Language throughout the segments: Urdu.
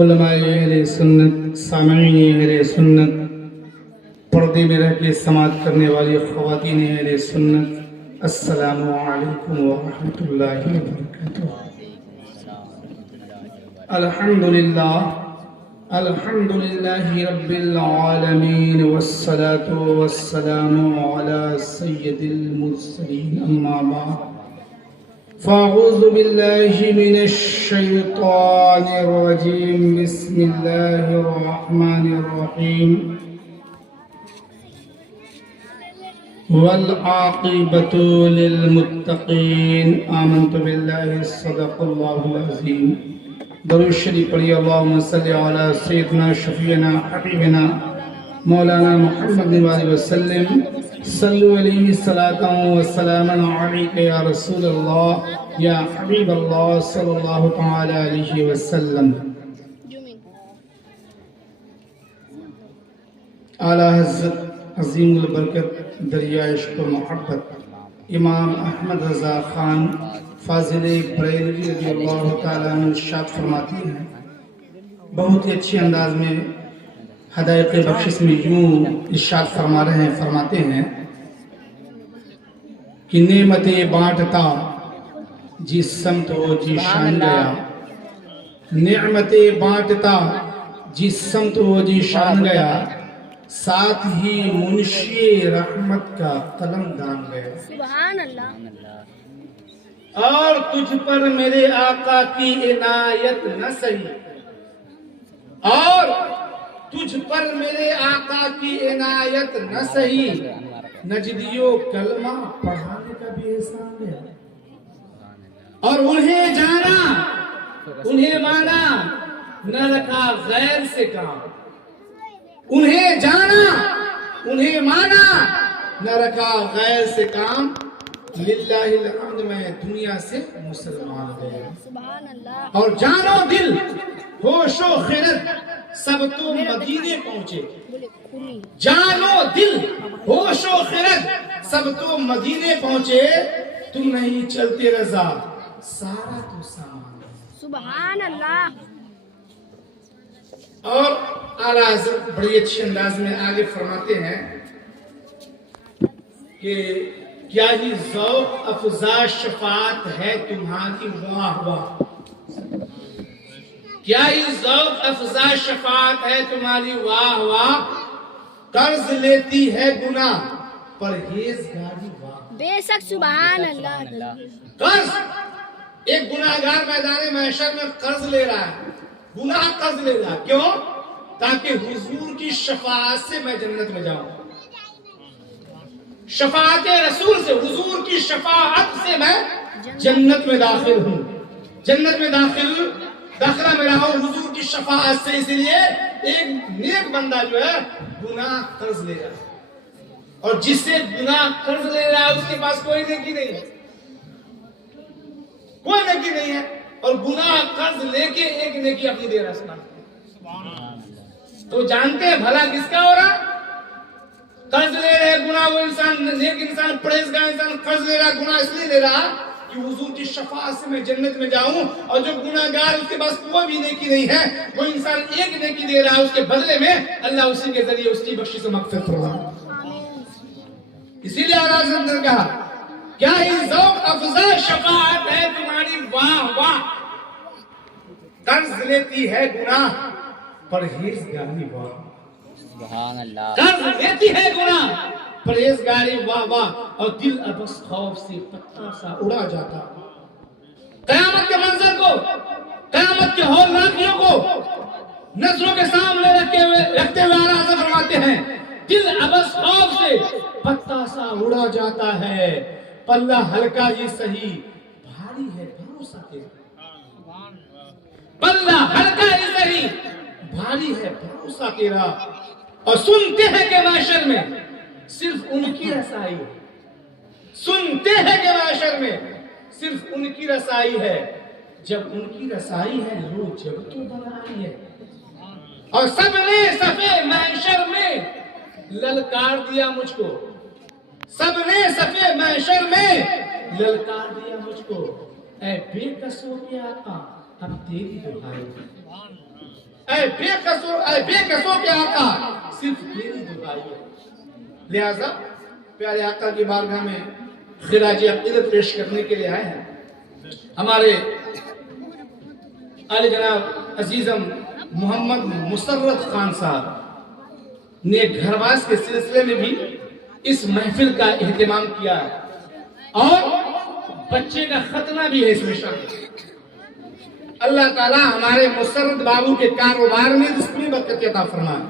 علماء اہل سنت، سامعین اہل سنت، پردے میں رہ کے سماعت کرنے والی خواتین اہل سنت، السلام علیکم ورحمۃ اللہ وبرکاتہ۔ الحمدللہ رب العالمین والصلاة والسلام علی سید المرسلین، اما بعد فاعوذ باللہ من الشیطان الرجیم، بسم اللہ الرحمن الرحیم، والعاقبۃ للمتقین، آمنت باللہ، صدق اللہ العظیم۔ درود شریف پڑھیے، اللہم صلی علی سیدنا شفیعنا حبیبنا مولانا محمد وآلہ وسلم، صلو علیہ صلاۃ و سلاما علیک یا رسول اللہ یا حبیب اللہ صلی اللہ تعالی علیہ وسلم۔ اعلیٰ حضرت عظیم البرکت دریائے عشق و محبت امام احمد رضا خان فاضل بریلوی رضی اللہ تعالیٰ عنہ ارشاد فرماتی ہیں، بہت ہی اچھے انداز میں ہدایت بخشش میں یوں ارشاد فرماتے ہیں کہ نعمتیں بانٹتا جس سمت ہو جی شان گیا، نعمتیں بانٹتا جس سمت ہو جی شان گیا، ساتھ ہی منشی رحمت کا قلم دان گیا۔ سبحان اللہ۔ اور تجھ پر میرے آقا کی عنایت نہ سہی، اور تجھ پر میرے آقا کی عنایت نہ سہی، نجدیوں کلمہ پڑھانے کا بھی احسان دیا، اور انہیں جانا انہیں مانا نہ رکھا غیر سے کام، انہیں جانا انہیں مانا نہ رکھا غیر سے کام، للہ الحمد میں دنیا سے مسلمان گیا، سبحان اللہ۔ اور جان و دل ہوش و خرد سب تو مدینے پہنچے، جان و دل ہوش و خرد سب تو مدینے پہنچے، تم نہیں چلتے رضا سارا تو سامان۔ سبحان اللہ۔ اور اعلیٰ حضرت بڑی اچھے انداز میں آگے فرماتے ہیں کہ کیا ہی ذوق افزا شفاعت ہے تمہاری، واہ واہ، کیا ہی ذوق افزا شفاعت ہے تمہاری، واہ واہ، قرض لیتی ہے گناہ پرہیزگاری، واہ، بے شک سبحان اللہ۔ قرض، ایک گناہگار میدان محشر میں قرض لے رہا ہے، گناہ قرض لے رہا ہے، کیوں؟ تاکہ حضور کی شفاعت سے میں جنت میں جاؤں، شفاعت رسول سے، حضور کی شفاعت سے میں جنت میں داخل ہوں، جنت میں داخلہ میرا ہوں حضور کی شفاعت سے۔ اس لیے ایک نیک بندہ جو ہے گناہ قرض لے رہا ہے، اور جس سے گناہ قرض لے رہا ہے اس کے پاس کوئی نیکی نہیں ہے، کوئی نیکی نہیں ہے، اور گناہ قرض لے کے ایک نیکی اپنی دے رہا ہے۔ تو جانتے ہیں بھلا کس کا ہو رہا؟ قرض لے رہے گناہ، وہ انسان نیک انسان پرہیزگار انسان قرض لے رہا، گناہ اس لیے لے رہا کہ حضور کی شفاعت سے میں جنت میں جاؤں، اور جو گناہگار اس کے پاس کوئی بھی نیکی نہیں ہے، وہ انسان ایک نیکی دے رہا ہے، اس کے بدلے میں اللہ اسی کے ذریعے اس کی بخشش و مغفرت فرمائے۔ اسی لیے اعلیٰ حضرت نے کہا کیا ہی ذوق افزا شفاعت ہے تمہاری، واہ واہ، قرض لیتی ہے گناہ پرہیزگاری، واہ، سبحان اللہ، قرض لیتی ہے گناہ پرہیزگاری، واہ واہ، اور دل ابس خوف سے پتہ سا اڑا جاتا۔ قیامت کے منظر کو، قیامت کے ہولناکیوں کو نظروں کے سامنے رکھتے ہوئے اعلیٰ حضرت فرماتے ہیں دل ابس خوف سے پتہ سا اڑا جاتا ہے، پلہ ہلکا ہی سہی بھاری ہے بھروسہ تیرا، پلہ ہلکا ہی سہی بھاری ہے بھروسہ تیرا، اور سنتے ہیں کہ محشر میں صرف ان کی رسائی ہے، سنتے ہیں کہ محشر میں صرف ان کی رسائی ہے، جب ان کی رسائی ہے لو جب تو بنائی ہے، اور سب نے صفے محشر میں للکار دیا مجھ کو، سب نے صفے محشر میں للکار دیا مجھ کو، اے بے کسوں کے آقا اب تیری دعائی، اے بےکسوں کے آقا صرف تیری دعائی ہے. لہذا پیارے آقا کی بارگاہ میں خراج عقیدت پیش کرنے کے لیے آئے ہیں ہمارے عالی جناب عزیزم محمد مسرت خان صاحب نے گھرواس کے سلسلے میں بھی اس محفل کا اہتمام کیا ہے اور بچے کا ختنہ بھی ہے اس میں شامل. اللہ تعالیٰ ہمارے مسرت بابو کے کاروبار میں دستوری برکت عطا فرمائے,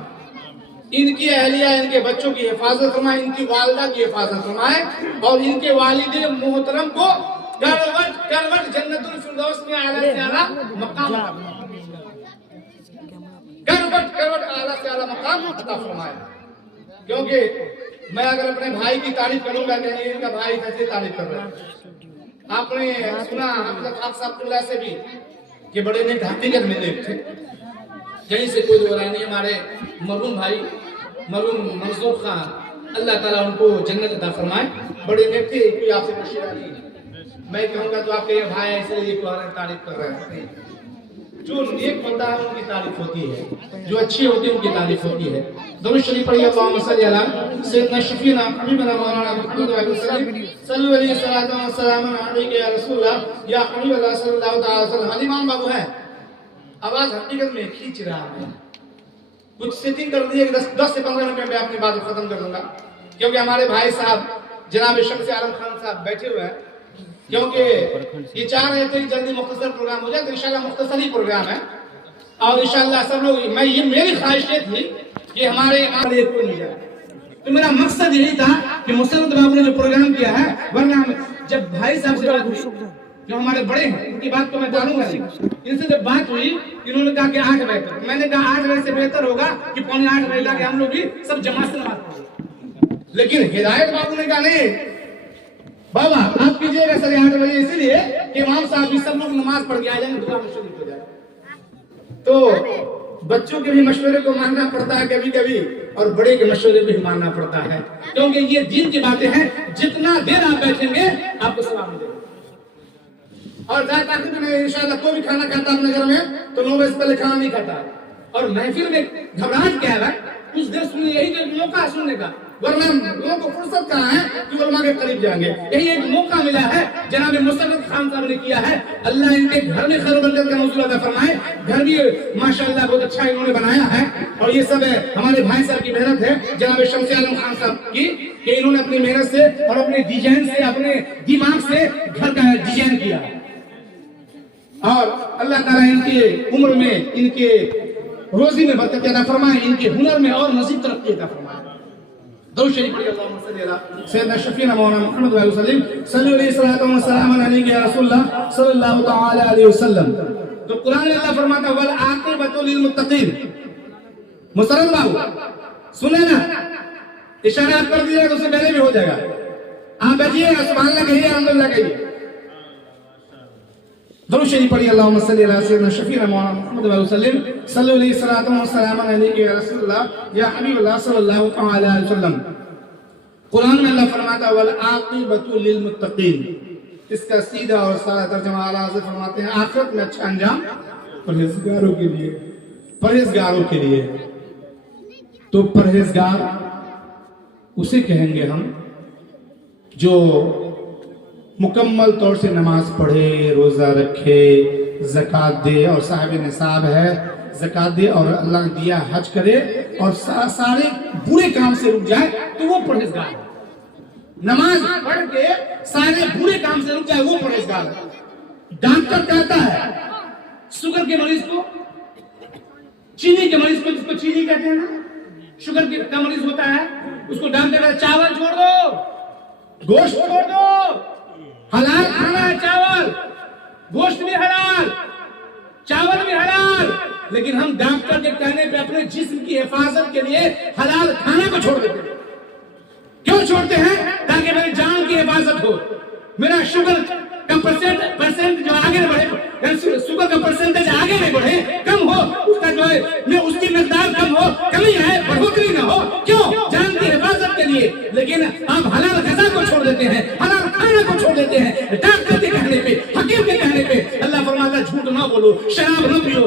ان کی اہلیہ ان کے بچوں کی حفاظت فرمائے, ان کی والدہ کی حفاظت فرمائے اور ان کے والد محترم کو کروٹ جنت الفردوس میں اعلیٰ سے اعلیٰ مقام کروٹ اعلیٰ سے اعلیٰ مقام عطا فرمائے. کیونکہ میں اگر اپنے بھائی کی تعریف کروں گا کہ ان کا بھائی کیسے تعریف کر رہا ہے. آپ نے سنا حضرت خاک صاحب اللہ سے بھی کہ بڑے نیک حقیقت میں نیک تھے, کہیں سے کوئی دو رائے نہیں. ہمارے مرحوم بھائی مرحوم منصور خان اللہ تعالیٰ ان کو جنت عطا فرمائے, بڑے نیک تھے. کوئی آپ سے مشورہ نہیں, میں کہوں گا تو آپ کے یہ بھائی ایسے یہ تعریف کر رہے ہیں. جو نیک ہوتا ہے ان کی تعریف ہوتی ہے, جو اچھی ہوتی ہے ان کی تعریف ہوتی ہے. درود شریف پڑھیے اللہم صلی علی سیدنا شفیعنا حبیبنا مولانا محمد علیہ وسلم صلی علیہ الصلوۃ والسلام علیک یا رسول اللہ یا حبیب اللہ صلی اللہ تعالی وسلم. علی امام بابو ہے, آواز حقیقت میں کھینچ رہا ہے. کچھ سیٹنگ کر دیے 10 سے 15 منٹ میں اپنی بات ختم کر دوں گا, کیونکہ ہمارے بھائی صاحب جناب شمس عالم خان صاحب بیٹھے ہوئے ہیں. کیونکہ یہ چاہ رہے تھے کہ جلدی مختصر پروگرام ہو جائے, تو انشاءاللہ مختصر ہی پروگرام ہے اور انشاءاللہ سب لوگ, میں یہ میری خواہش یہ تھی کہ ہمارے امام ایک کو نہیں جائے. تو میرا مقصد یہی تھا کہ مسرت بابو نے جو پروگرام کیا ہے, ورنہ جب بھائی صاحب سے بات ہوئی جو ہمارے بڑے ہیں ان کی بات تو میں جانوں گا نہیں, ان سے جب بات ہوئی انہوں نے کہا کہ 8 بجے تک, میں نے کہا 8 بجے سے بہتر ہوگا کہ 7:45 بجے تک ہم لوگ بھی سب جماعت سے نماز پڑھیں. لیکن ہدایت بابو نے کہا نہیں بابا آپ کیجئے گا 8:30 بجے, اسی لیے کہ امام صاحب بھی سب لوگ نماز پڑھ کے آ جائیں, دعا میں شریک ہو جائے. تو بچوں کے بھی مشورے کو ماننا پڑتا ہے کبھی کبھی, اور بڑے کے مشورے بھی ماننا پڑتا ہے, کیونکہ یہ دین کی باتیں ہیں. جتنا دیر آپ بیٹھیں گے آپ کو ثواب ملے گا. اور زیادہ آخر میں انشاءاللہ کوئی بھی کھانا کھاتا اپنے گھر میں تو 9 بجے سے پہلے کھانا نہیں کھاتا. اور محفل میں گھبراہٹ کیا ہے, کچھ دیر سنیے, یہی ایک موقع ہے سننے کا, ورنہ لوگوں کو فرصت کہاں ہے کہ علماء کے قریب جائیں گے. یہی ایک موقع ملا ہے جناب مسرت خان صاحب نے کیا ہے. اللہ ان کے گھر میں خیر و برکت کا موصول عطا فرمائے. گھر بھی ماشاءاللہ بہت اچھا انہوں نے بنایا ہے, اور یہ سب ہمارے بھائی صاحب کی محنت ہے جناب شمس عالم خان صاحب کی, کہ انہوں نے اپنی محنت سے اور اپنے ڈیزائن سے, اپنے دماغ سے گھر کا ڈیزائن کیا. اور اللہ تعالیٰ ان کے عمر میں, ان کے روزی میں برکت عطا فرمائے, ان کے ہنر میں اور مزید ترقی عطا فرمائے. درود شریف پڑھیے اللہم صلی علی سیدنا شفیعنا مولانا محمد علیہ وسلم صلی علیہ الصلوۃ والسلام علیک یا رسول اللہ صلی اللہ تعالی علیہ وسلم. تو قرآن میں اللہ فرماتا ہے والعاقبۃ للمتقین. مسرت بابو سنیں نا, اشارہ آپ کر دیجیے تو اس سے پہلے بھی ہو جائے گا. آپ بیٹھیے سبحان اللہ کہیے, الحمدللہ کہیے. درود شریف پڑھیے اللہم صلی علی سیدنا شفیعنا مولانا محمد علیہ وسلم صلی علیہ الصلوۃ والسلام علیک یا رسول اللہ یا حبیب اللہ صلی اللہ تعالی علیہ وسلم. قرآن میں اللہ فرماتا ہے والعاقبۃ للمتقین. اس کا سیدھا اور سادہ ترجمہ اعلیٰ حضرت فرماتے ہیں آخرت میں اچھا انجام پرہیزگاروں کے لیے, پرہیزگاروں کے لیے. تو پرہیزگار اسے کہیں گے ہم جو مکمل طور سے نماز پڑھے, روزہ رکھے, زکوٰۃ دے اور صاحب نصاب ہے, زکوٰۃ دے اور اللہ نے دیا حج کرے اور سارے برے کام سے رک جائے تو وہ پرہیزگار ہے. نماز پڑھ کے سارے برے کام سے رک جائے وہ پرہیزگار ہے. ڈاکٹر کہتا ہے شوگر کے مریض کو, چینی کے مریض کو, جس کو چینی کہتے ہیں نا, شوگر کا مریض ہوتا ہے, اس کو ڈاکٹر کہتا ہے چاول چھوڑ دو, گوشت چھوڑ دو, حلال کھانا ہے چاول, گوشت بھی حلال, چاول بھی حلال. لیکن ہم ڈاکٹر کے کہنے پہ اپنے جسم کی حفاظت کے لیے حلال کھانا کو چھوڑ دیتے ہیں. کیوں چھوڑتے ہیں؟ تاکہ میری جان کی حفاظت ہو, میرا شوگر کا پرسنٹ جو آگے نہ بڑھے, شوگر کا پرسنٹیج آگے نہیں بڑھے, کم ہو, اس کا جو ہے اس کی مقدار کم ہو, کمی ہے, بڑھوتری نہ ہو. کیوں؟ جان کی حفاظت کے لیے. لیکن آپ حلال غذا کو چھوڑ دیتے ہیں, حلال کھانا کو چھوڑ دیتے ہیں ڈاکٹر کے کہنے پہ, حکیم کے کہنے پہ. اللہ فرماتا ہے جھوٹ نہ بولو, شراب نہ پیو,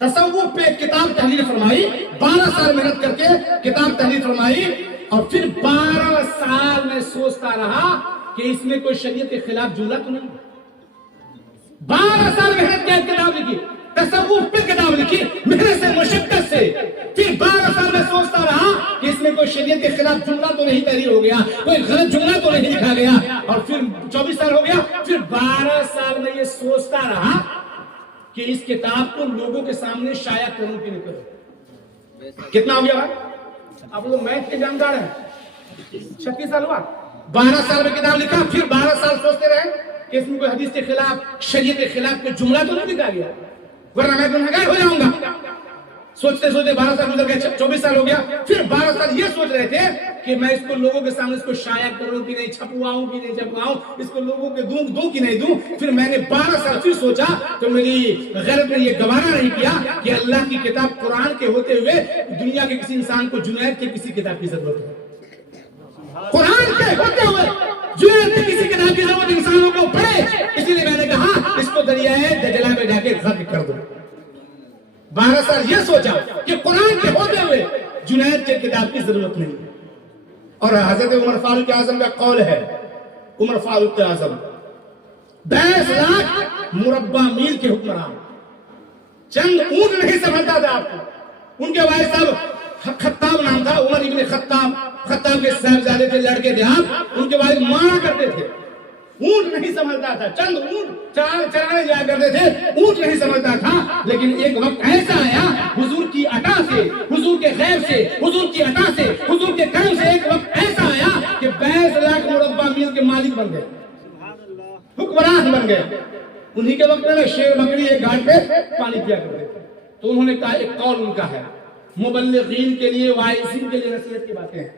تصوف پہ کتاب تحریر فرمائی, 12 سال محنت کر کے کتاب تحریر فرمائی, اور پھر 12 سال میں سوچتا رہا کہ اس میں کوئی شریعت کے خلاف جملہ تو نہیں. 12 سال محنت کیا کتاب لکھی, تصوف پہ کتاب لکھی, محنت سے مشقت سے. پھر 12 سال میں سوچتا رہا کہ اس میں کوئی شریعت کے خلاف جملہ تو نہیں تحریر ہو گیا, کوئی غلط جملہ تو نہیں لکھا گیا. اور پھر 24 سال ہو گیا. پھر 12 سال میں یہ سوچتا رہا کہ اس کتاب کو لوگوں کے سامنے شائع کروں کہ نہیں کروں. کتنا ہو گیا بھائی؟ آپ لوگ میتھ کے جانکار ہیں. 36 سال ہوا. 12 سال میں کتاب لکھا, پھر 12 سال سوچتے رہے کہ اس میں کوئی حدیث کے خلاف, شریعت کے خلاف کوئی جملہ تو نہیں لکھا گیا, ورنہ میں گنہگار ہو جاؤں گا. سوچتے سوچتے 12 سال گزر گئے, 24 سال ہو گیا. پھر 12 سال یہ سوچ رہے تھے کہ میں اس کو لوگوں کے سامنے اس کو شائع کروں کہ نہیں, چھپواؤں کہ نہیں چھپواؤں, اس کو لوگوں کے دوں کہ نہیں دوں. پھر میں نے 12 سال پھر سوچا تو میری غیرت نے یہ گوارا نہیں کیا کہ اللہ کی کتاب قرآن کے ہوتے ہوئے دنیا کے کسی انسان کو جنید کی کسی کتاب کی ضرورت ہے. قرآن کے ہوتے ہوئے جنید کی کسی کتاب کی ضرورت انسانوں کو پڑے, اسی لیے میں نے کہا اس کو دریائے دجلہ میں جا کے ختم کر دو. 12 سال یہ سوچا کہ قرآن کے ہوتے ہوئے جنید کی کتاب کی ضرورت نہیں. اور حضرت عمر فاروق اعظم کا قول ہے, عمر فاروق اعظم 22 لاکھ مربع میل کے حکمران, چند اونٹ نہیں سمجھتا تھا آپ کو. ان کے والد صاحب خطاب نام تھا, عمر ابن خطاب, خطاب کے صاحبزادے تھے, لڑکے تھے آپ. ان کے والد مارا کرتے تھے, اونٹ نہیں سمجھتا تھا, چند اونٹ چرانے جایا کرتے تھے, اونٹ نہیں سمجھتا تھا. لیکن ایک وقت ایسا آیا حضور کی عطا سے, حضور کے غیب سے, حضور کی عطا سے, حضور کے کرم سے, ایک وقت ایسا آیا کہ 22 لاکھ مربع میل کے مالک بن گئے, حکمران بن گئے. انہی کے وقت میں شیر بکری ایک گھاٹ پہ پانی پیا کرتے تھے. تو انہوں نے کہا, ایک قول ان کا ہے, مبلغین کے لیے, واعظین کے لیے نصیحت کی باتیں ہیں.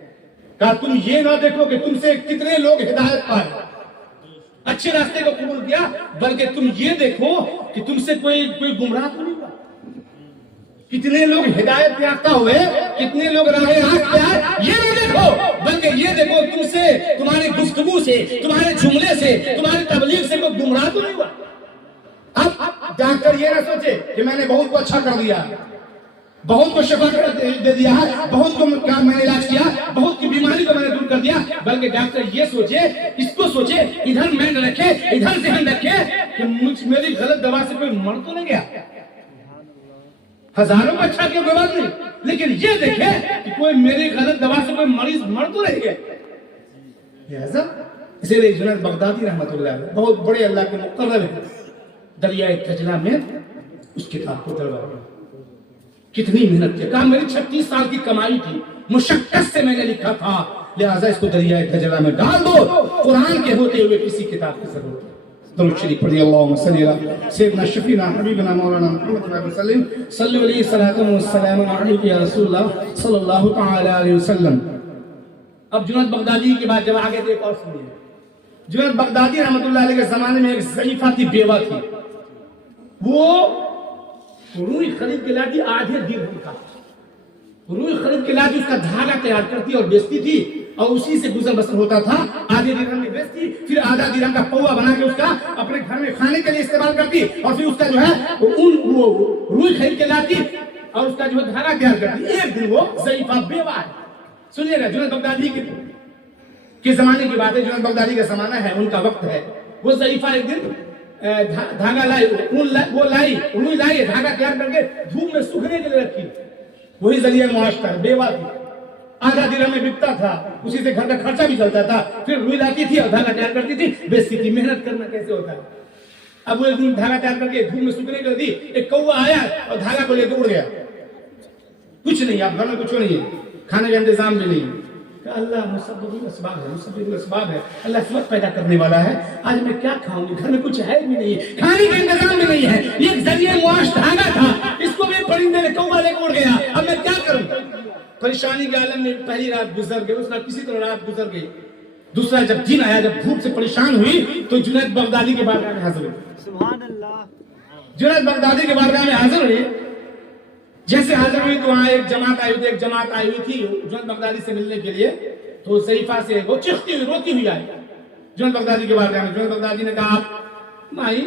کہا تم یہ نہ دیکھو کہ تم سے کتنے لوگ ہدایت پائے, اچھے راستے کو قبول کیا, بلکہ تم یہ دیکھو کہ تم سے کوئی گمراہ تو نہیں ہوا. کتنے لوگ ہدایت یافتہ ہوئے, کتنے لوگ راہ راست پہ آئے, یہ نہ دیکھو, بلکہ یہ دیکھو تم سے, تمہاری گفتگو سے, تمہارے جملے سے, تمہاری تبلیغ سے کوئی گمراہ تو نہیں ہوا. اب جا کر یہ نہ سوچے کہ میں نے بہت کو اچھا کر دیا, بہت کو شفا دے دیا, بہت کو میں نے علاج کیا, بہت کی بیماری کو میں نے دور کر دیا. بلکہ ڈاکٹر یہ سوچے, اس کو سوچے, ادھر مین رکھے, ادھر ذہن رکھے کہ میری غلط دوا سے کوئی مر تو نہیں گیا. ہزاروں کو اچھا کیا کوئی بات نہیں, لیکن یہ دیکھے کہ کوئی میری غلط دوا سے کوئی مریض مر تو نہیں گیا. اسی لیے جنید بغدادی رحمۃ اللہ علیہ بہت بڑے اللہ کے مقرب ہیں. دریائے دجلہ میں اس کتاب کو دلوایا, کتنی محنت کی. کہا میری 36 سال کی کمائی تھی, مشقت سے میں نے لکھا تھا, لہذا اس کو دریائے دجلہ میں ڈال دو, قرآن کے ہوتے ہوئے کسی کتاب کی ضرورت ہے. درود شریف پڑھیے, اللہم صلی علی سیدنا شفیعنا حبیبنا مولانا محمد صلی اللہ علیہ وسلم, صلی علیہ الصلوۃ والسلام علیک یا رسول اللہ صلی اللہ تعالی علیہ وسلم. اب جنید بغدادی کی بات جب آگے تو ایک اور سنیے. جنید بغدادی رحمۃ اللہ علیہ کے زمانے میں ایک ضعیفہ تھی, بیوہ تھی. وہ روئی خرید کے لاتی, آدھے درہم کا روئی خرید کے لاتی, اس کا دھاگا تیار کرتی اور بیچتی تھی, اور اسی سے گزر بسر ہوتا تھا. آدھے درہم میں بیچتی, پھر آدھا درہم کا پوا بنا کے اس کا اپنے گھر میں کھانے کے لیے استعمال کرتی, اور پھر اس کا جو ہے وہ روئی خرید کے لاتی اور اس کا جو ہے دھاگا تیار کرتی. ایک دن وہ ضعیفہ بیوہ ہے. سنیے گا, جنید بغدادی کے زمانے کی بات ہے, جنید بغدادی کا زمانہ ہے, ان کا وقت ہے. وہ ضعیفہ ایک دن دھاگا لائی, وہ لائی, روئی لائی, دھاگا تیار کر کے دھوپ میں سوکھنے کے لیے رکھی. وہی ذریعہ معاش تھا, بیوہ تھی, آدھا درہم میں بکتا تھا, اسی سے گھر کا خرچہ بھی چلتا تھا. پھر روئی لاتی تھی اور دھاگا تیار کرتی تھی, بیچتی تھی. محنت کرنا کیسے ہوتا ہے. اب وہ ایک دن دھاگا تیار کر کے دھوپ میں سوکھنے کے لیے دی, ایک کوا آیا اور دھاگا کو لے کے اڑ گیا. کچھ نہیں, آپ گھر میں کچھ نہیں ہے, کھانے کا انتظام بھی نہیں. اللہ مسبب الاسباب ہے, مسبب الاسباب ہے, اللہ سبب پیدا کرنے والا ہے. آج میں کیا کھاؤں گی, گھر میں کچھ ہے بھی نہیں, کھانے کا انتظام بھی نہیں ہے. یہ ذریعہ معاش دھاگا تھا, اس کو بھی پرندے نے کوا لے کے اڑ گیا. اب میں کیا کروں. پریشانی کے عالم میں پہلی رات گزر گئی, اس رات کسی طرح رات گزر گئی. دوسرا جب دن آیا, جب دھوپ سے پریشان ہوئی, تو جنید بغدادی کے بارگاہ میں حاضر ہوئی. سبحان اللہ. جنید بغدادی کے بارگاہ میں حاضر ہوئی. جیسے حاضر ہوئی تو وہاں ایک جماعت آئی ہوئی تھی جنید بغدادی سے ملنے کے لیے. تو ضعیفہ سے وہ چیختی ہوئی, روتی ہوئی آئی جنید بغدادی کے بارگاہ میں. جنید بغدادی نے کہا, آپ مائی